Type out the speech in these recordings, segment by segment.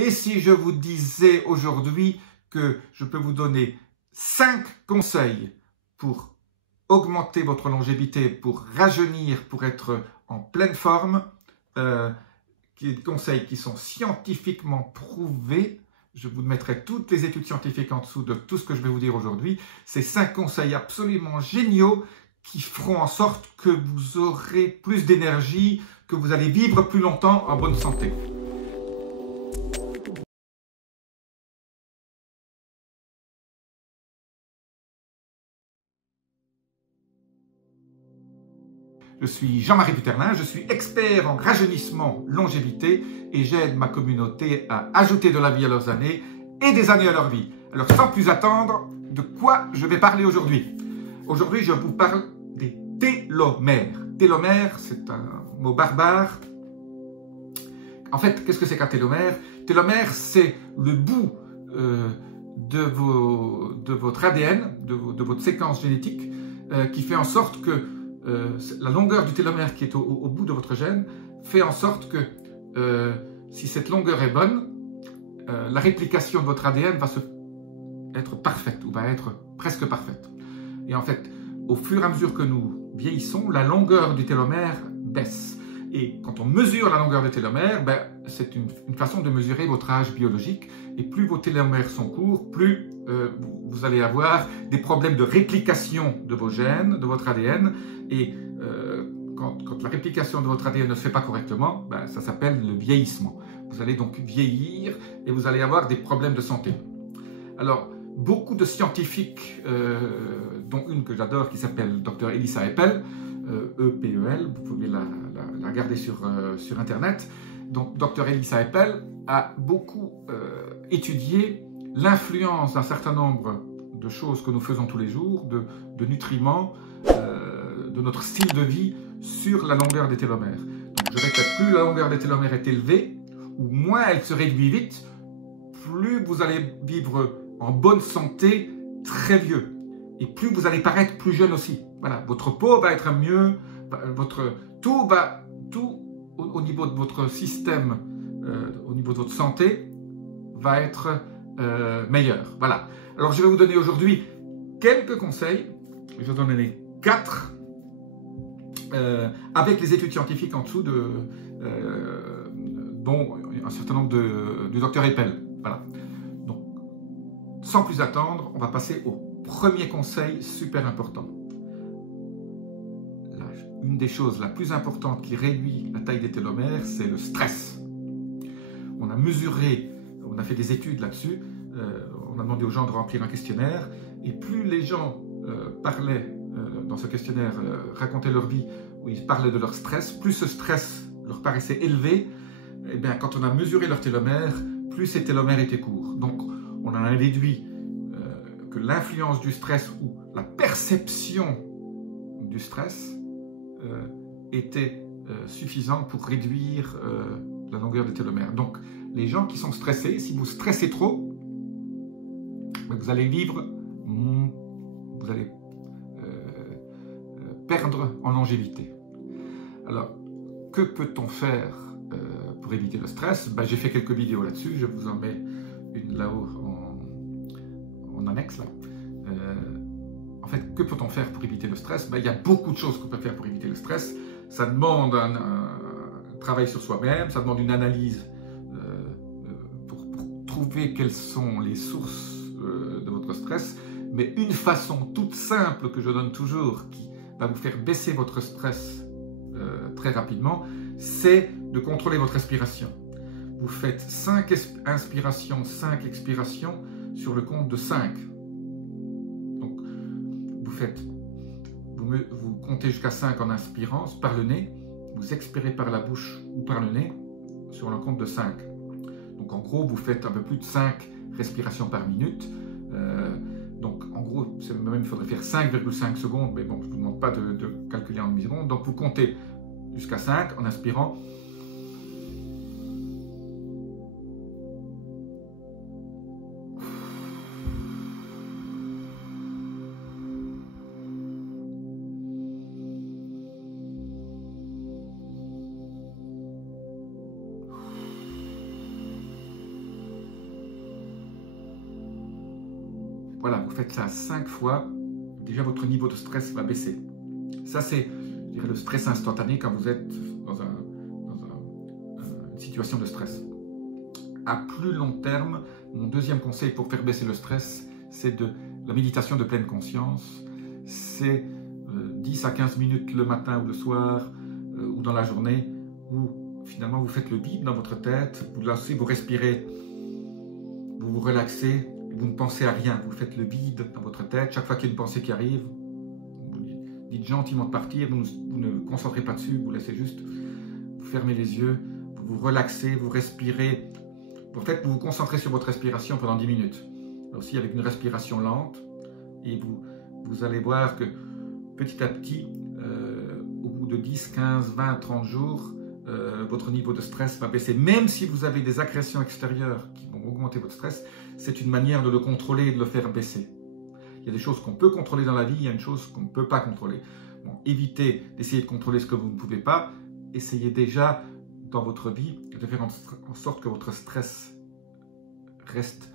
Et si je vous disais aujourd'hui que je peux vous donner 5 conseils pour augmenter votre longévité, pour rajeunir, pour être en pleine forme, conseils qui sont scientifiquement prouvés. Je vous mettrai toutes les études scientifiques en dessous de tout ce que je vais vous dire aujourd'hui. Ces 5 conseils absolument géniaux qui feront en sorte que vous aurez plus d'énergie, que vous allez vivre plus longtemps en bonne santé. Je suis Jean-Marie Puterlin, je suis expert en rajeunissement, longévité et j'aide ma communauté à ajouter de la vie à leurs années et des années à leur vie. Alors sans plus attendre, de quoi je vais parler aujourd'hui? Aujourd'hui, je vous parle des télomères. Télomère, c'est un mot barbare. En fait, qu'est-ce que c'est qu'un télomère? Télomère, c'est le bout de votre ADN, de votre séquence génétique, qui fait en sorte que la longueur du télomère qui est au bout de votre gène fait en sorte que si cette longueur est bonne, la réplication de votre ADN va être parfaite ou va être presque parfaite. Et en fait, au fur et à mesure que nous vieillissons, la longueur du télomère baisse. Et quand on mesure la longueur des télomères, c'est une façon de mesurer votre âge biologique. Et plus vos télomères sont courts, plus vous allez avoir des problèmes de réplication de vos gènes, de votre ADN. Et quand la réplication de votre ADN ne se fait pas correctement, ça s'appelle le vieillissement. Vous allez donc vieillir et vous allez avoir des problèmes de santé. Alors, beaucoup de scientifiques, dont une que j'adore qui s'appelle Dr Elissa Epel, E-P-E-L, vous pouvez la regarder sur Internet. Donc, Dr Elissa Epel a beaucoup étudié l'influence d'un certain nombre de choses que nous faisons tous les jours, de nutriments, de notre style de vie sur la longueur des télomères. Donc, je répète, plus la longueur des télomères est élevée, ou moins elle se réduit vite, plus vous allez vivre en bonne santé très vieux. Et plus vous allez paraître plus jeune aussi. Voilà, votre peau va être mieux, tout au niveau de votre système, au niveau de votre santé, va être meilleur. Voilà. Alors je vais vous donner aujourd'hui quelques conseils. Je vais donner les 4 avec les études scientifiques en dessous, dont un certain nombre du docteur Epel. Voilà. Donc, sans plus attendre, on va passer au premier conseil super important. Une des choses la plus importante qui réduit la taille des télomères, c'est le stress. On a mesuré, on a fait des études là-dessus, on a demandé aux gens de remplir un questionnaire, et plus les gens parlaient dans ce questionnaire, racontaient leur vie, où ils parlaient de leur stress, plus ce stress leur paraissait élevé, et bien, quand on a mesuré leur télomère, plus ces télomères étaient courts. Donc, on en a déduit que l'influence du stress ou la perception du stress était suffisante pour réduire la longueur des télomères. Donc, les gens qui sont stressés, si vous stressez trop, vous allez vivre, vous allez perdre en longévité. Alors, que peut-on faire pour éviter le stress? J'ai fait quelques vidéos là-dessus, je vous en mets une là-haut en annexe. Là. En fait, que peut-on faire pour éviter le stress? Il y a beaucoup de choses qu'on peut faire pour éviter le stress. Ça demande un travail sur soi-même, ça demande une analyse pour trouver quelles sont les sources de votre stress. Mais une façon toute simple que je donne toujours, qui va vous faire baisser votre stress très rapidement, c'est de contrôler votre respiration. Vous faites 5 inspirations, 5 expirations sur le compte de 5. Donc, vous comptez jusqu'à 5 en inspirant par le nez, vous expirez par la bouche ou par le nez sur le compte de 5. Donc, en gros, vous faites un peu plus de 5 respirations par minute. Donc, en gros, même il faudrait faire 5,5 secondes, mais bon, je ne vous demande pas de calculer en demi-seconde. Donc, vous comptez jusqu'à 5 en inspirant. Voilà, vous faites ça 5 fois, déjà votre niveau de stress va baisser. Ça, c'est, je dirais, le stress instantané quand vous êtes dans une situation de stress. À plus long terme, mon deuxième conseil pour faire baisser le stress, c'est de la méditation de pleine conscience. C'est 10 à 15 minutes le matin ou le soir ou dans la journée où finalement vous faites le vide dans votre tête, vous laissez, vous respirez, vous vous relaxez, vous ne pensez à rien, vous faites le vide dans votre tête. Chaque fois qu'il y a une pensée qui arrive, vous dites gentiment de partir, vous ne vous concentrez pas dessus, vous laissez juste, vous fermez les yeux, vous vous relaxez, vous respirez. En fait, vous vous concentrez sur votre respiration pendant 10 minutes. Aussi avec une respiration lente, et vous allez voir que petit à petit, au bout de 10, 15, 20, 30 jours, votre niveau de stress va baisser. Même si vous avez des agressions extérieures qui vont augmenter votre stress, c'est une manière de le contrôler et de le faire baisser. Il y a des choses qu'on peut contrôler dans la vie, il y a une chose qu'on ne peut pas contrôler. Bon, évitez d'essayer de contrôler ce que vous ne pouvez pas. Essayez déjà dans votre vie de faire en sorte que votre stress reste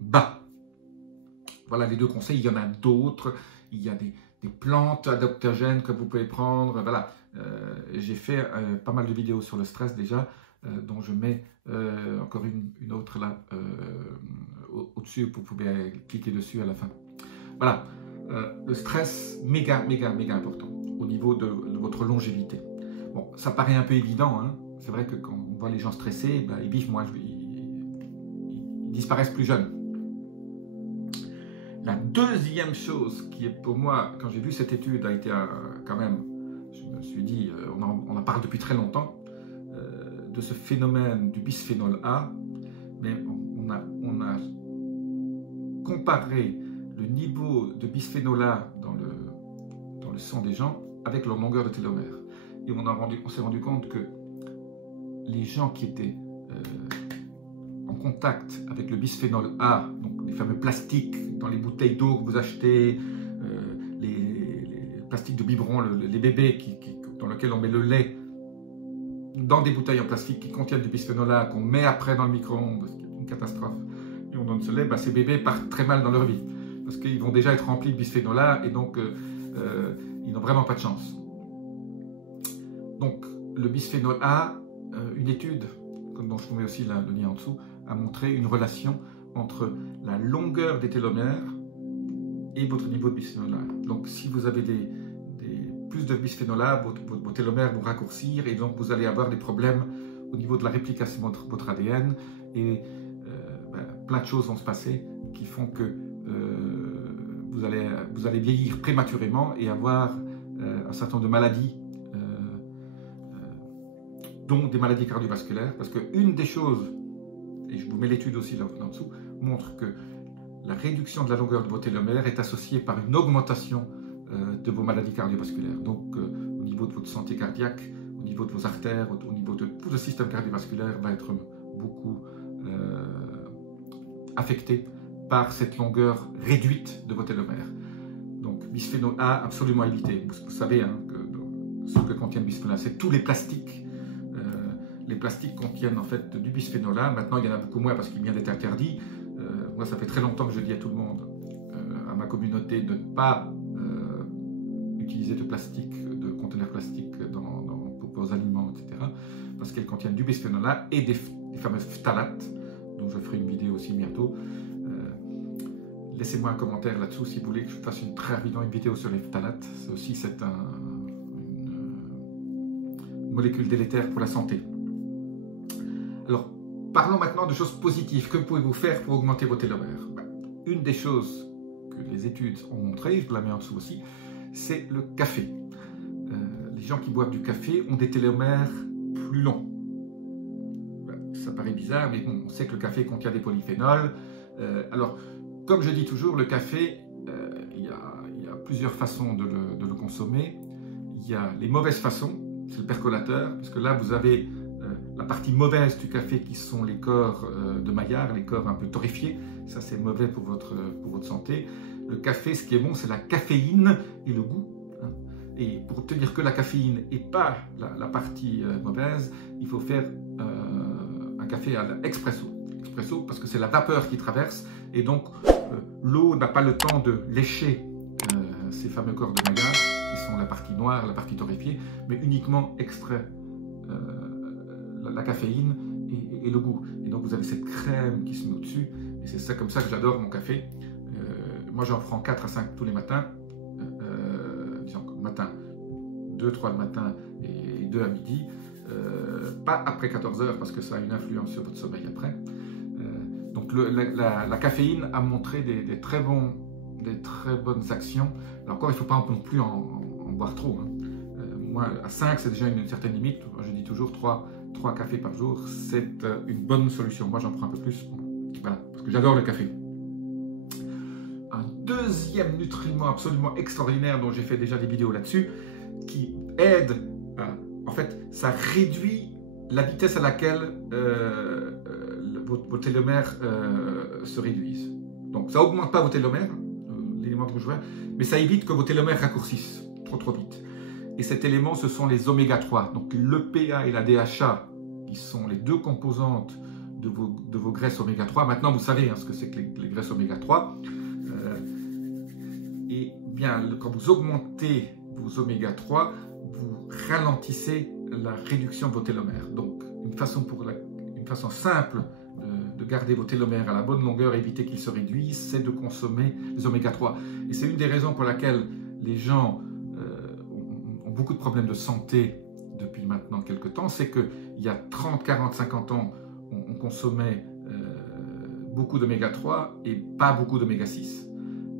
bas. Voilà les deux conseils. Il y en a d'autres. Il y a des plantes adaptogènes que vous pouvez prendre. Voilà. J'ai fait pas mal de vidéos sur le stress déjà, dont je mets encore une autre là au-dessus. Vous pouvez cliquer dessus à la fin. Voilà. Le stress, méga important au niveau de votre longévité. Bon, ça paraît un peu évident, hein. C'est vrai que quand on voit les gens stressés, ben, ils vivent moins, ils disparaissent plus jeunes. La deuxième chose qui est pour moi, quand j'ai vu cette étude, a été quand même, je me suis dit, on en parle depuis très longtemps, de ce phénomène du bisphénol A, mais on a comparé le niveau de bisphénol A dans le sang des gens avec leur longueur de télomère. Et on s'est rendu compte que les gens qui étaient en contact avec le bisphénol A, donc les fameux plastiques dans les bouteilles d'eau que vous achetez, les plastiques de biberon, les bébés dans lesquels on met le lait, dans des bouteilles en plastique qui contiennent du bisphénol A, qu'on met après dans le micro-ondes, c'est une catastrophe, et on donne ce lait, ces bébés partent très mal dans leur vie, parce qu'ils vont déjà être remplis de bisphénol A, et donc ils n'ont vraiment pas de chance. Donc, le bisphénol A, une étude, dont je vous mets aussi le lien en dessous, a montré une relation entre la longueur des télomères et votre niveau de bisphénol A. Donc, si vous avez plus de bisphénol A, vos télomères vont raccourcir et donc vous allez avoir des problèmes au niveau de la réplication de votre ADN et plein de choses vont se passer qui font que vous allez vieillir prématurément et avoir un certain nombre de maladies, dont des maladies cardiovasculaires, parce qu'une des choses, et je vous mets l'étude aussi là en dessous, montre que la réduction de la longueur de vos télomères est associée par une augmentation de vos maladies cardiovasculaires. Donc au niveau de votre santé cardiaque, au niveau de vos artères, au niveau de tout le système cardiovasculaire va être beaucoup affecté par cette longueur réduite de vos télomères. Donc bisphénol A, absolument éviter. Vous savez hein, que ce que contient le bisphénol A, c'est tous les plastiques. Les plastiques contiennent en fait du bisphénol A. Maintenant, il y en a beaucoup moins parce qu'il vient d'être interdit. Moi, ça fait très longtemps que je dis à tout le monde, à ma communauté, de ne pas utiliser de plastique, de conteneurs plastiques pour vos aliments, etc. Parce qu'elles contiennent du bisphénol A et des fameux phtalates, dont je ferai une vidéo aussi bientôt. Laissez-moi un commentaire là-dessous si vous voulez que je fasse très rapidement une vidéo sur les phtalates. C'est une molécule délétère pour la santé. Alors, parlons maintenant de choses positives. Que pouvez-vous faire pour augmenter vos télomères? Une des choses que les études ont montré, je vous la mets en dessous aussi, c'est le café. Les gens qui boivent du café ont des télomères plus longs. Ça paraît bizarre, mais bon, on sait que le café contient des polyphénols. Alors, comme je dis toujours, le café, il y a plusieurs façons de le consommer. Il y a les mauvaises façons, c'est le percolateur, parce que là, vous avez la partie mauvaise du café qui sont les corps de Maillard, les corps un peu torréfiés. Ça, c'est mauvais pour votre santé. Le café, ce qui est bon, c'est la caféine et le goût. Hein. Et pour obtenir que la caféine et pas la partie mauvaise, il faut faire un café à l'expresso. Expresso parce que c'est la vapeur qui traverse Et donc, l'eau n'a pas le temps de lécher ces fameux corps de Maillard, qui sont la partie noire, la partie torréfiée, mais uniquement extrait la caféine et le goût. Et donc, vous avez cette crème qui se met au-dessus. Et c'est comme ça que j'adore mon café. Moi, j'en prends 4 à 5 tous les matins. Disons, matin, 2-3 le matin et 2 à midi. Pas après 14 heures parce que ça a une influence sur votre sommeil après. Donc la caféine a montré des très bonnes actions. Alors encore, il ne faut pas non plus en boire trop. Hein. Moi, à 5, c'est déjà une certaine limite. Je dis toujours 3 cafés par jour, c'est une bonne solution. Moi, j'en prends un peu plus. Voilà, parce que j'adore le café. Un deuxième nutriment absolument extraordinaire dont j'ai fait déjà des vidéos là-dessus, qui aide, en fait, ça réduit la vitesse à laquelle vos télomères se réduisent. Donc, ça n'augmente pas vos télomères, l'élément de rouge vert, mais ça évite que vos télomères raccourcissent trop vite. Et cet élément, ce sont les oméga 3. Donc, l'EPA et la DHA, qui sont les deux composantes de vos graisses oméga 3. Maintenant, vous savez ce que c'est que les graisses oméga 3. Et bien, quand vous augmentez vos oméga 3, vous ralentissez la réduction de vos télomères. Donc, une façon simple de garder vos télomères à la bonne longueur, éviter qu'ils se réduisent, c'est de consommer les oméga 3. Et c'est une des raisons pour laquelle les gens ont beaucoup de problèmes de santé depuis maintenant quelques temps. C'est qu'il y a 30, 40, 50 ans, on consommait beaucoup d'oméga 3 et pas beaucoup d'oméga 6.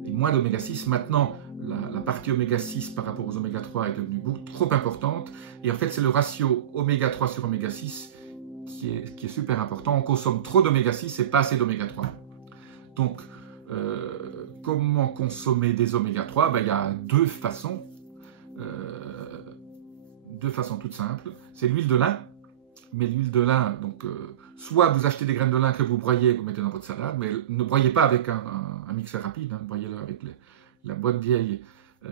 Et moins d'oméga 6. Maintenant, la partie oméga 6 par rapport aux oméga 3 est devenue beaucoup trop importante. Et en fait, c'est le ratio oméga 3 sur oméga 6 qui est super important. On consomme trop d'oméga 6 et pas assez d'oméga 3. Donc, comment consommer des oméga 3 ? Il y a deux façons toutes simples. C'est l'huile de lin. Mais l'huile de lin, donc, soit vous achetez des graines de lin que vous broyez et vous mettez dans votre salade, mais ne broyez pas avec un mixeur rapide, broyez-le avec la bonne vieille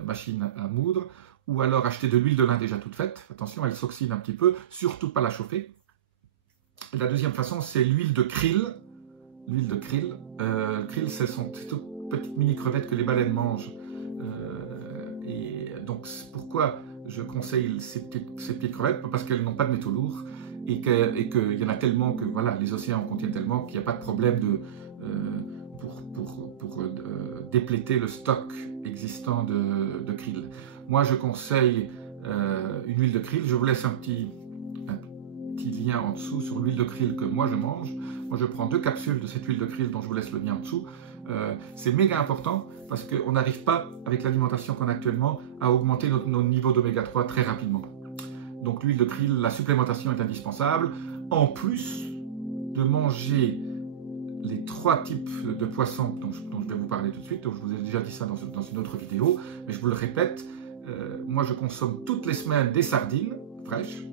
machine à moudre, ou alors achetez de l'huile de lin déjà toute faite. Attention, elle s'oxyde un petit peu, surtout pas la chauffer. Et la deuxième façon, c'est l'huile de krill. L'huile de krill, krill, ce sont ces toutes petites mini crevettes que les baleines mangent. Et donc, pourquoi je conseille ces petites crevettes? Parce qu'elles n'ont pas de métaux lourds et qu'il y en a tellement que voilà, les océans en contiennent tellement qu'il n'y a pas de problème pour dépléter le stock existant de krill. Moi, je conseille une huile de krill. Je vous laisse un petit lien en dessous sur l'huile de krill que moi je mange. Moi, je prends 2 capsules de cette huile de krill dont je vous laisse le lien en dessous. C'est méga important parce qu'on n'arrive pas, avec l'alimentation qu'on a actuellement, à augmenter nos niveaux d'oméga 3 très rapidement. Donc l'huile de krill, la supplémentation est indispensable. En plus de manger les 3 types de poissons dont je vais vous parler tout de suite, donc je vous ai déjà dit ça dans une autre vidéo, mais je vous le répète, moi je consomme toutes les semaines des sardines fraîches,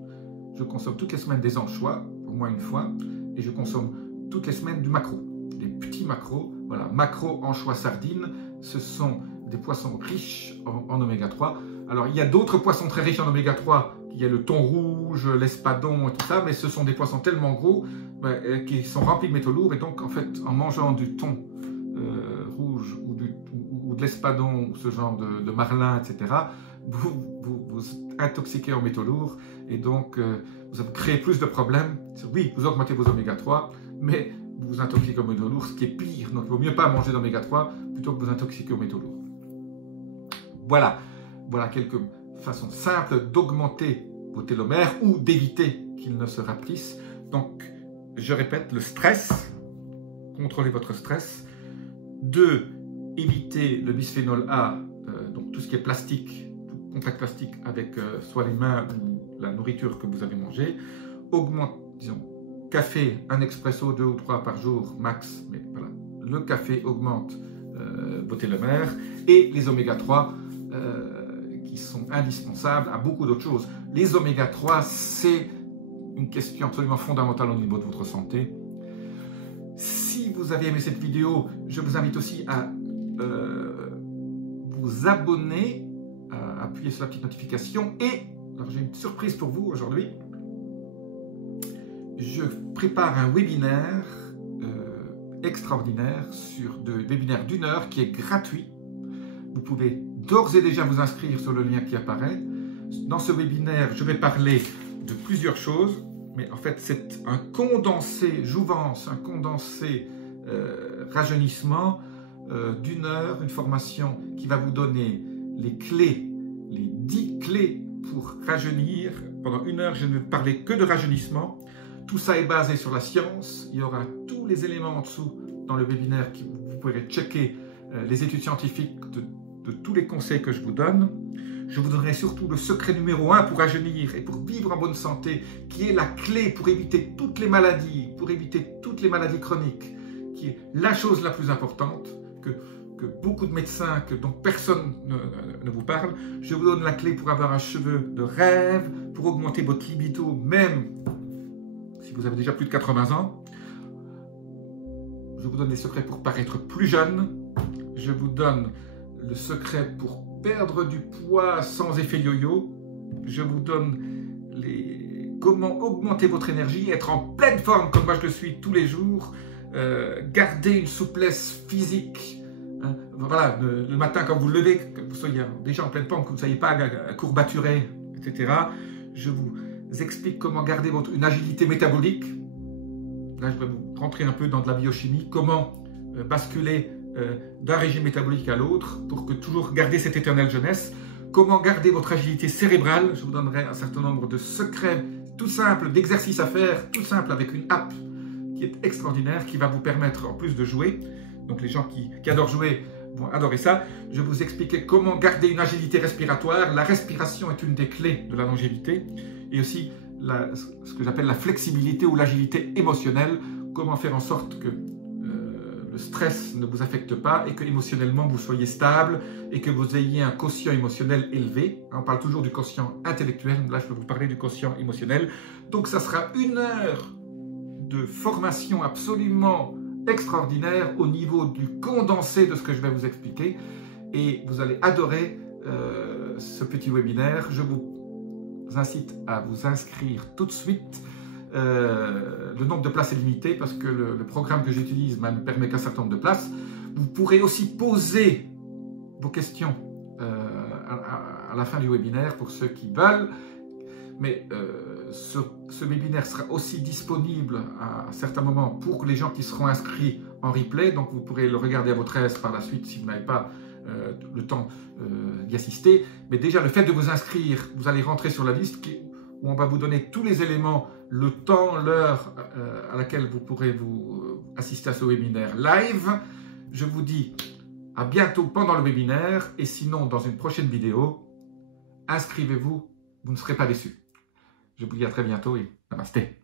je consomme toutes les semaines des anchois, au moins une fois, et je consomme toutes les semaines du maquereau, des petits maquereaux. Voilà, maquereau, anchois, sardines, ce sont des poissons riches en oméga 3. Alors il y a d'autres poissons très riches en oméga 3, il y a le thon rouge, l'espadon et tout ça, mais ce sont des poissons tellement gros qui sont remplis de métaux lourds, et donc en fait en mangeant du thon rouge ou de l'espadon ou ce genre de marlin, etc., vous intoxiquez en métaux lourds et donc vous créez plus de problèmes. Oui, vous augmentez vos oméga 3, mais vous vous intoxiquez aux métaux lourds, ce qui est pire. Donc il vaut mieux pas manger d'oméga 3 plutôt que vous intoxiquer aux métaux lourds. Voilà quelques façons simples d'augmenter vos télomères ou d'éviter qu'ils ne se rapetissent. Donc, je répète, le stress, contrôlez votre stress. 2, évitez le bisphénol A, donc tout ce qui est plastique, tout contact plastique avec soit les mains ou la nourriture que vous avez mangée. Disons, café, un expresso, 2 ou 3 par jour max, mais voilà, le café augmente vos télomères, et les oméga 3 qui sont indispensables à beaucoup d'autres choses. Les oméga 3, c'est une question absolument fondamentale au niveau de votre santé. Si vous avez aimé cette vidéo, je vous invite aussi à vous abonner, à appuyer sur la petite notification. Et alors j'ai une surprise pour vous aujourd'hui. Je prépare un webinaire extraordinaire sur de webinaire d'1 heure qui est gratuit. Vous pouvez d'ores et déjà vous inscrire sur le lien qui apparaît. Dans ce webinaire, je vais parler de plusieurs choses, mais en fait c'est un condensé jouvence, un condensé rajeunissement d'1 heure, une formation qui va vous donner les clés, les 10 clés pour rajeunir. Pendant 1 heure, je ne vais parler que de rajeunissement. Tout ça est basé sur la science. Il y aura tous les éléments en dessous dans le webinaire que vous pourrez checker les études scientifiques de tous les conseils que je vous donne. Je vous donnerai surtout le secret numéro 1 pour rajeunir et pour vivre en bonne santé, qui est la clé pour éviter toutes les maladies, chroniques, qui est la chose la plus importante que beaucoup de médecins, dont personne ne vous parle. Je vous donne la clé pour avoir un cheveu de rêve, pour augmenter votre libido, même si vous avez déjà plus de 80 ans. Je vous donne des secrets pour paraître plus jeune. Je vous donne le secret pour perdre du poids sans effet yo-yo. Je vous donne comment augmenter votre énergie, être en pleine forme comme moi je le suis tous les jours, garder une souplesse physique. Voilà, le matin quand vous le levez, que vous soyez déjà en pleine forme, que vous ne soyez pas courbaturé, etc. Je vous explique comment garder une agilité métabolique. Là, je vais vous rentrer un peu dans de la biochimie, comment basculer d'un régime métabolique à l'autre pour que toujours garder cette éternelle jeunesse. Comment garder votre agilité cérébrale. Je vous donnerai un certain nombre de secrets tout simples, d'exercices à faire, tout simple avec une app qui est extraordinaire, qui va vous permettre en plus de jouer. Donc les gens qui adorent jouer vont adorer ça. Je vais vous expliquer comment garder une agilité respiratoire. La respiration est une des clés de la longévité. Et aussi ce que j'appelle la flexibilité ou l'agilité émotionnelle. Comment faire en sorte que le stress ne vous affecte pas et que émotionnellement vous soyez stable et que vous ayez un quotient émotionnel élevé. On parle toujours du quotient intellectuel. Là, je vais vous parler du quotient émotionnel. Donc ça sera 1 heure de formation absolument extraordinaire au niveau du condensé de ce que je vais vous expliquer, et vous allez adorer ce petit webinaire. Je vous incite à vous inscrire tout de suite. Le nombre de places est limité parce que le programme que j'utilise ne permet qu'un certain nombre de places. Vous pourrez aussi poser vos questions à la fin du webinaire pour ceux qui veulent, mais ce webinaire sera aussi disponible à certains moments pour les gens qui seront inscrits en replay, donc vous pourrez le regarder à votre aise par la suite si vous n'avez pas le temps d'y assister. Mais déjà, le fait de vous inscrire, vous allez rentrer sur la liste où on va vous donner tous les éléments, le temps, l'heure à laquelle vous pourrez assister à ce webinaire live. Je vous dis à bientôt pendant le webinaire, et sinon dans une prochaine vidéo, inscrivez-vous, vous ne serez pas déçus. Je vous dis à très bientôt et namasté.